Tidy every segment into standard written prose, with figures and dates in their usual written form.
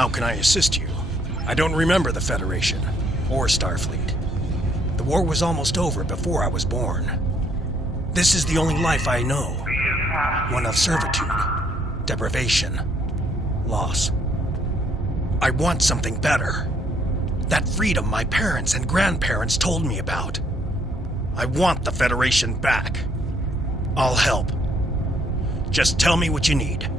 How can I assist you? I don't remember the Federation, or Starfleet. The war was almost over before I was born. This is the only life I know. One of servitude, deprivation, loss. I want something better. That freedom my parents and grandparents told me about. I want the Federation back. I'll help. Just tell me what you need.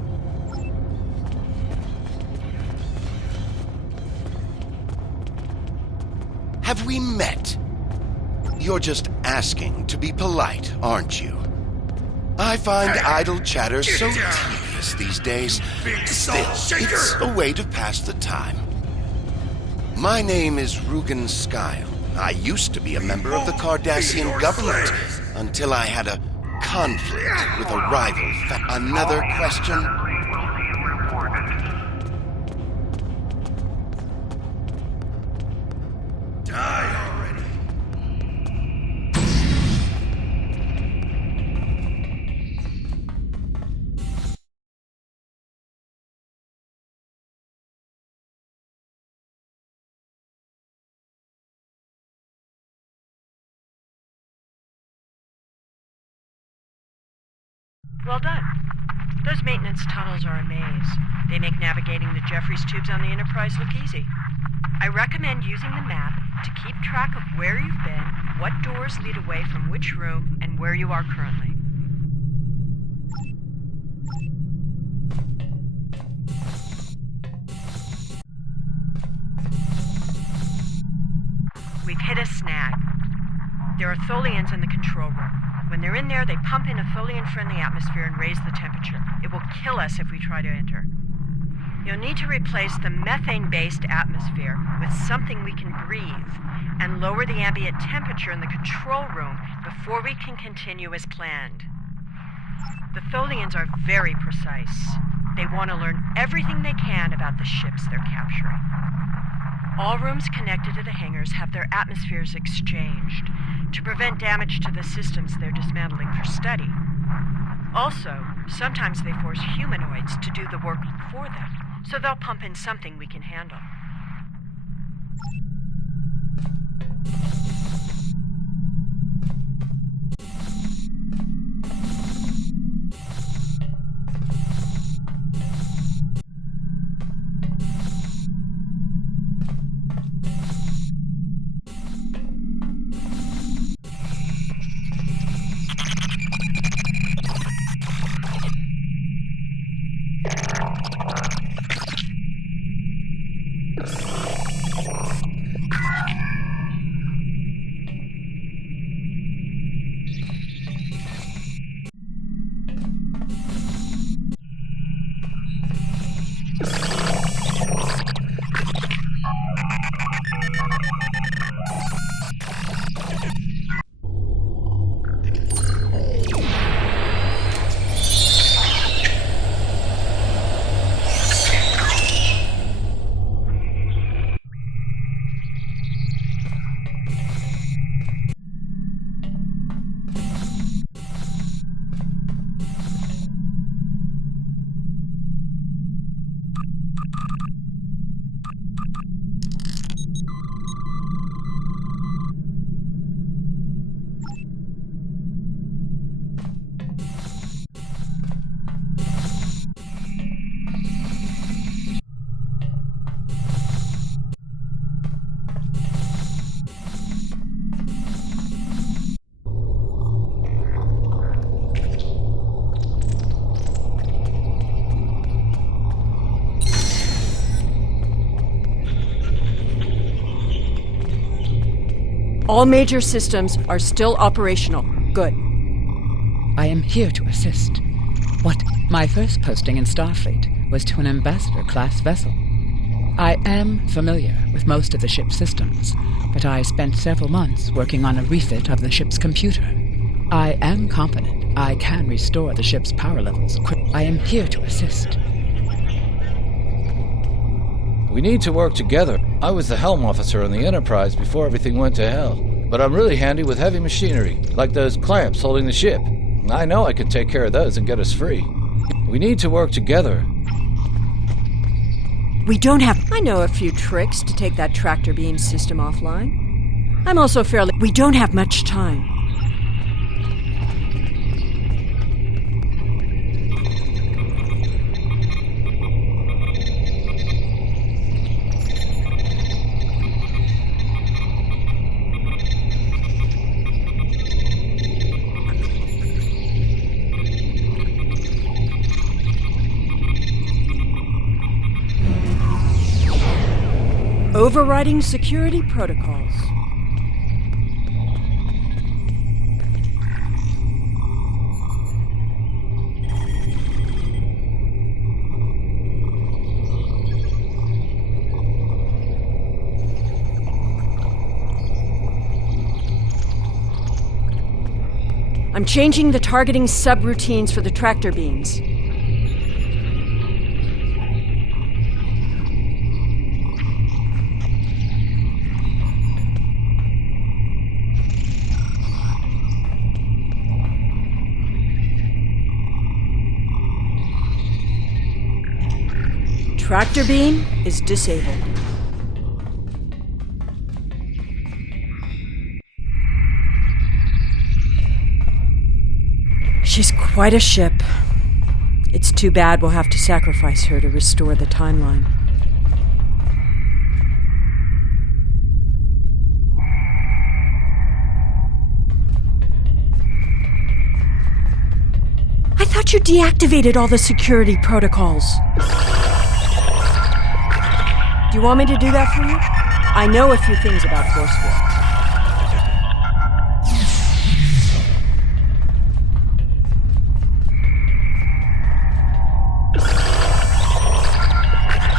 Have we met? You're just asking to be polite, aren't you? I find idle chatter so tedious these days. Still, it's a way to pass the time. My name is Rugen Skyle. I used to be a member of the Cardassian government until I had a conflict with a rival. Another question? Die already. Well done. Those maintenance tunnels are a maze. They make navigating the Jeffries tubes on the Enterprise look easy. I recommend using the map to keep track of where you've been, what doors lead away from which room, and where you are currently. We've hit a snag. There are Tholians in the control room. When they're in there, they pump in a Tholian-friendly atmosphere and raise the temperature. It will kill us if we try to enter. You'll need to replace the methane-based atmosphere with something we can breathe and lower the ambient temperature in the control room before we can continue as planned. The Tholians are very precise. They want to learn everything they can about the ships they're capturing. All rooms connected to the hangars have their atmospheres exchanged to prevent damage to the systems they're dismantling for study. Also, sometimes they force humanoids to do the work for them, so they'll pump in something we can handle. All major systems are still operational. Good. I am here to assist. My first posting in Starfleet was to an Ambassador-class vessel. I am familiar with most of the ship's systems, but I spent several months working on a refit of the ship's computer. I am confident I can restore the ship's power levels quickly. I am here to assist. We need to work together. I was the helm officer on the Enterprise before everything went to hell. But I'm really handy with heavy machinery, like those clamps holding the ship. I know I can take care of those and get us free. We need to work together. I am here to assist. We need to work together. I was the helm officer on the Enterprise before everything went to hell. But I'm really handy with heavy machinery, like those clamps holding the ship. I know I can take care of those and get us free. We need to work together. We don't have... I know a few tricks to take that tractor beam system offline. I'm also fairly... We don't have much time. Overriding security protocols. I'm changing the targeting subroutines for the tractor beams. Tractor beam is disabled. She's quite a ship. It's too bad we'll have to sacrifice her to restore the timeline. I thought you deactivated all the security protocols. Do you want me to do that for you? I know a few things about force field.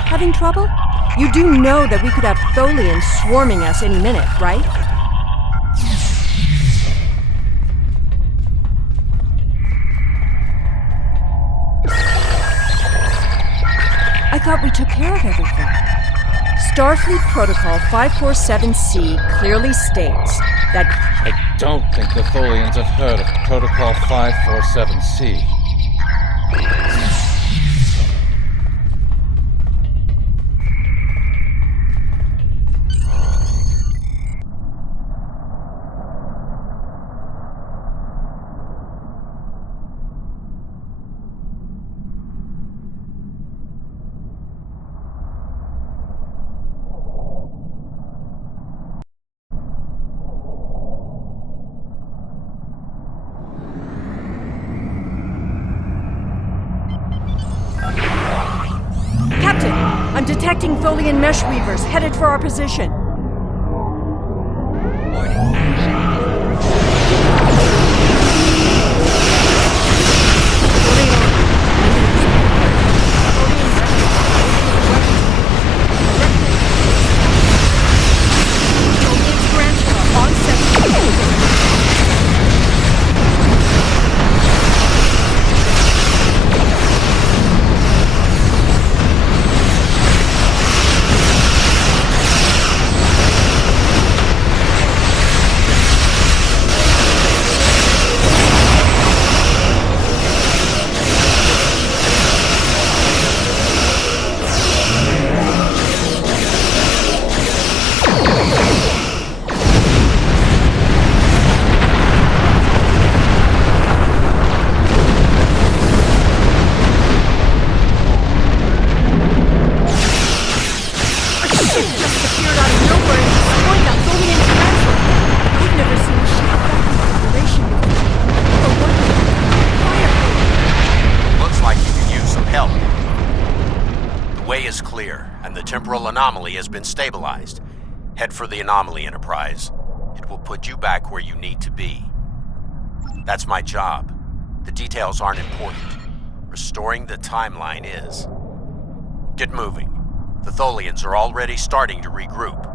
Having trouble? You do know that we could have Tholians swarming us any minute, right? I thought we took care of everything. Starfleet Protocol 547C clearly states that... I don't think the Tholians have heard of Protocol 547C. I'm detecting Tholian mesh weavers headed for our position. Temporal anomaly has been stabilized. Head for the anomaly, Enterprise. It will put you back where you need to be. That's my job. The details aren't important. Restoring the timeline is. Get moving. The Tholians are already starting to regroup.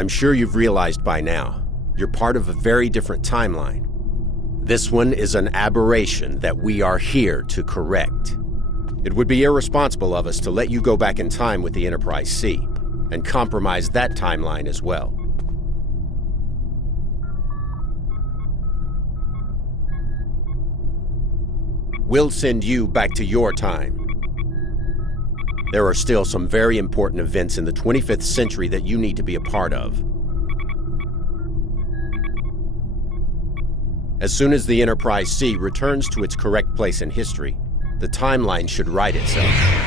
I'm sure you've realized by now, you're part of a very different timeline. This one is an aberration that we are here to correct. It would be irresponsible of us to let you go back in time with the Enterprise C, and compromise that timeline as well. We'll send you back to your time. There are still some very important events in the 25th century that you need to be a part of. As soon as the Enterprise C returns to its correct place in history, the timeline should right itself.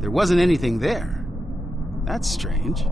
There wasn't anything there. That's strange.